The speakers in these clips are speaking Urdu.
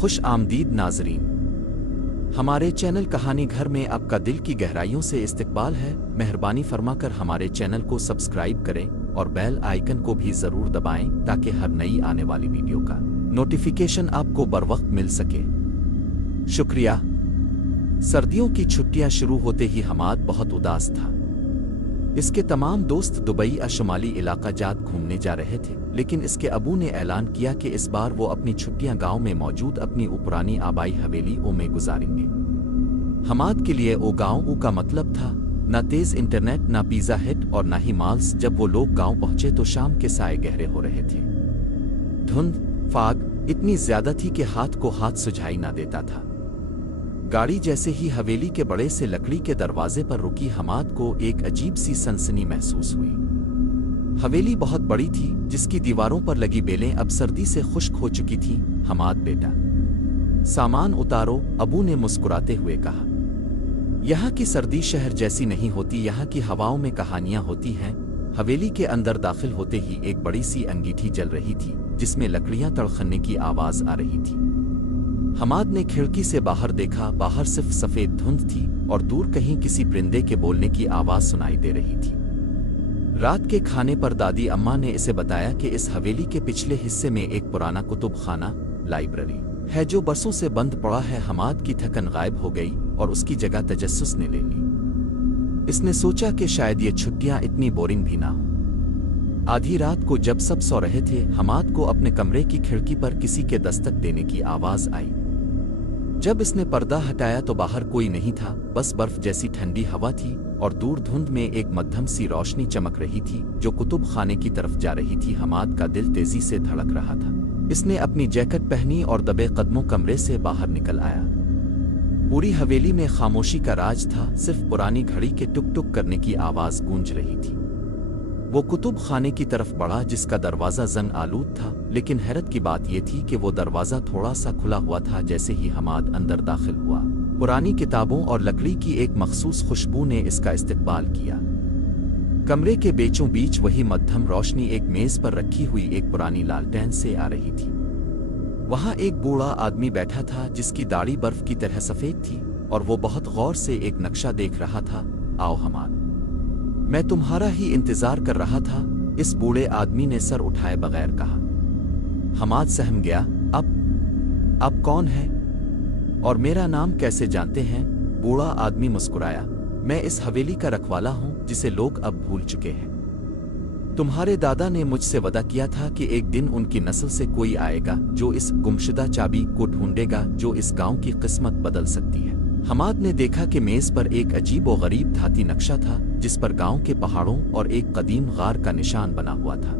خوش آمدید ناظرین، ہمارے چینل کہانی گھر میں آپ کا دل کی گہرائیوں سے استقبال ہے۔ مہربانی فرما کر ہمارے چینل کو سبسکرائب کریں اور بیل آئیکن کو بھی ضرور دبائیں تاکہ ہر نئی آنے والی ویڈیو کا نوٹیفیکیشن آپ کو بروقت مل سکے۔ شکریہ۔ سردیوں کی چھٹیاں شروع ہوتے ہی حماد بہت اداس تھا۔ اس کے تمام دوست دبئی شمالی علاقہ جات گھومنے جا رہے تھے، لیکن اس کے ابو نے اعلان کیا کہ اس بار وہ اپنی چھٹیاں گاؤں میں موجود اپنی پرانی آبائی حویلی میں گزاریں گے۔ حماد کے لیے گاؤں کا مطلب تھا نہ تیز انٹرنیٹ، نہ پیزا ہٹ اور نہ ہی مالز۔ جب وہ لوگ گاؤں پہنچے تو شام کے سائے گہرے ہو رہے تھے۔ دھند فاگ اتنی زیادہ تھی کہ ہاتھ کو ہاتھ سجھائی نہ دیتا تھا۔ گاڑی جیسے ہی حویلی کے بڑے سے لکڑی کے دروازے پر رکی، حماد کو ایک عجیب سی سنسنی محسوس ہوئی۔ حویلی بہت بڑی تھی، جس کی دیواروں پر لگی بیلیں اب سردی سے خشک ہو چکی تھیں۔ حماد بیٹا، سامان اتارو، ابو نے مسکراتے ہوئے کہا۔ یہاں کی سردی شہر جیسی نہیں ہوتی، یہاں کی ہواؤں میں کہانیاں ہوتی ہیں۔ حویلی کے اندر داخل ہوتے ہی ایک بڑی سی انگیٹھی جل رہی تھی، جس میں لکڑیاں تڑکنے کی آواز آ رہی تھی۔ حماد نے کھڑکی سے باہر دیکھا، باہر صرف سفید دھند تھی اور دور کہیں کسی پرندے کے بولنے کی آواز سنائی دے رہی تھی۔ رات کے کھانے پر دادی اماں نے اسے بتایا کہ اس حویلی کے پچھلے حصے میں ایک پرانا کتب خانہ لائبریری ہے جو برسوں سے بند پڑا ہے۔ حماد کی تھکن غائب ہو گئی اور اس کی جگہ تجسس نے لے لی۔ اس نے سوچا کہ شاید یہ چھٹیاں اتنی بورنگ بھی نہ ہوں۔ آدھی رات کو جب سب سو رہے تھے، حماد کو اپنے کمرے کی کھڑکی پر کسی کے دستک دینے کی آواز آئی۔ جب اس نے پردہ ہٹایا تو باہر کوئی نہیں تھا، بس برف جیسی ٹھنڈی ہوا تھی اور دور دھند میں ایک مدھم سی روشنی چمک رہی تھی جو کتب خانے کی طرف جا رہی تھی۔ حماد کا دل تیزی سے دھڑک رہا تھا۔ اس نے اپنی جیکٹ پہنی اور دبے قدموں کمرے سے باہر نکل آیا۔ پوری حویلی میں خاموشی کا راج تھا، صرف پرانی گھڑی کے ٹک ٹک کرنے کی آواز گونج رہی تھی۔ وہ کتب خانے کی طرف بڑھا جس کا دروازہ زنگ آلود تھا، لیکن حیرت کی بات یہ تھی کہ وہ دروازہ تھوڑا سا کھلا ہوا تھا۔ جیسے ہی حماد اندر داخل ہوا، پرانی کتابوں اور لکڑی کی ایک مخصوص خوشبو نے اس کا استقبال کیا۔ کمرے کے بیچوں بیچ وہی مدھم روشنی ایک میز پر رکھی ہوئی ایک پرانی لالٹین سے آ رہی تھی۔ وہاں ایک بوڑھا آدمی بیٹھا تھا جس کی داڑھی برف کی طرح سفید تھی اور وہ بہت غور سے ایک نقشہ دیکھ رہا تھا۔ آؤ حماد، میں تمہارا ہی انتظار کر رہا تھا، اس بوڑھے آدمی نے سر اٹھائے بغیر کہا۔ حماد سہم گیا۔ اب کون ہے اور میرا نام کیسے جانتے ہیں؟ بوڑھا آدمی مسکرایا۔ میں اس حویلی کا رکھوالا ہوں جسے لوگ اب بھول چکے ہیں۔ تمہارے دادا نے مجھ سے وعدہ کیا تھا کہ ایک دن ان کی نسل سے کوئی آئے گا جو اس گمشدہ چابی کو ڈھونڈے گا جو اس گاؤں کی قسمت بدل سکتی ہے۔ حماد نے دیکھا کہ میز پر ایک عجیب و غریب دھاتی نقشہ تھا جس پر گاؤں کے پہاڑوں اور ایک قدیم غار کا نشان بنا ہوا تھا۔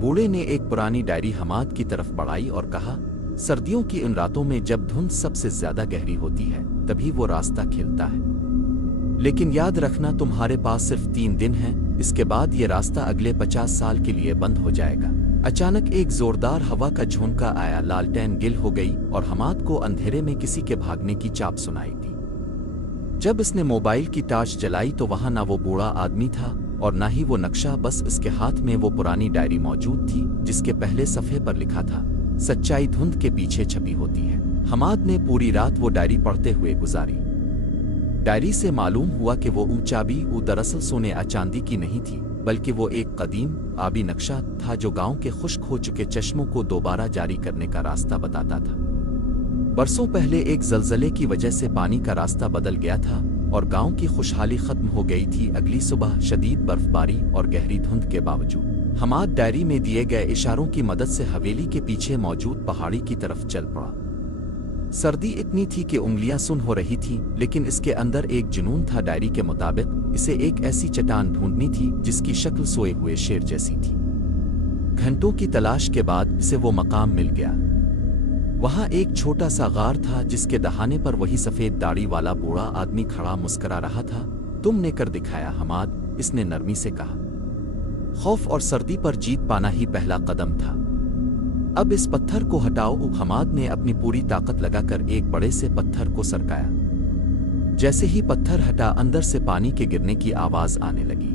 بوڑھے نے ایک پرانی ڈائری حماد کی طرف بڑھائی اور کہا، سردیوں کی ان راتوں میں جب دھند سب سے زیادہ گہری ہوتی ہے تبھی وہ راستہ کھلتا ہے، لیکن یاد رکھنا تمہارے پاس صرف 3 دن ہیں، اس کے بعد یہ راستہ اگلے 50 سال کے لیے بند ہو جائے گا۔ اچانک ایک زوردار ہوا کا جھونکا آیا، لالٹین گل ہو گئی اور حماد کو اندھیرے میں کسی کے بھاگنے کی چاپ سنائی دی۔ جب اس نے موبائل کی ٹارچ جلائی تو وہاں نہ وہ بوڑھا آدمی تھا اور نہ ہی وہ نقشہ، بس اس کے ہاتھ میں وہ پرانی ڈائری موجود تھی جس کے پہلے صفحے پر لکھا تھا، سچائی دھند کے پیچھے چھپی ہوتی ہے۔ حماد نے پوری رات وہ ڈائری پڑھتے ہوئے گزاری۔ ڈائری سے معلوم ہوا کہ وہ چابی دراصل سونے چاندی کی نہیں تھی، بلکہ وہ ایک قدیم آبی نقشہ تھا جو گاؤں کے خشک ہو چکے چشموں کو دوبارہ جاری کرنے کا راستہ بتاتا تھا۔ برسوں پہلے ایک زلزلے کی وجہ سے پانی کا راستہ بدل گیا تھا اور گاؤں کی خوشحالی ختم ہو گئی تھی۔ اگلی صبح شدید برف باری اور گہری دھند کے باوجود حماد ڈائری میں دیے گئے اشاروں کی مدد سے حویلی کے پیچھے موجود پہاڑی کی طرف چل پڑا۔ سردی اتنی تھی کہ انگلیاں سن ہو رہی تھیں، لیکن اس کے اندر ایک جنون تھا۔ ڈائری کے مطابق اسے ایک ایسی چٹان ڈھونڈنی تھی جس کی شکل سوئے ہوئے شیر جیسی تھی۔ گھنٹوں کی تلاش کے بعد اسے وہ مقام مل گیا۔ وہاں ایک چھوٹا سا غار تھا جس کے دہانے پر وہی سفید داڑھی والا بوڑھا آدمی کھڑا مسکرا رہا تھا۔ تم نے کر دکھایا حماد، اس نے نرمی سے کہا۔ خوف اور سردی پر جیت پانا ہی پہلا قدم تھا۔ اب اس پتھر کو ہٹاؤ۔ حماد نے اپنی پوری طاقت لگا کر ایک بڑے سے پتھر کو سرکایا۔ جیسے ہی پتھر ہٹا، اندر سے پانی کے گرنے کی آواز آنے لگی۔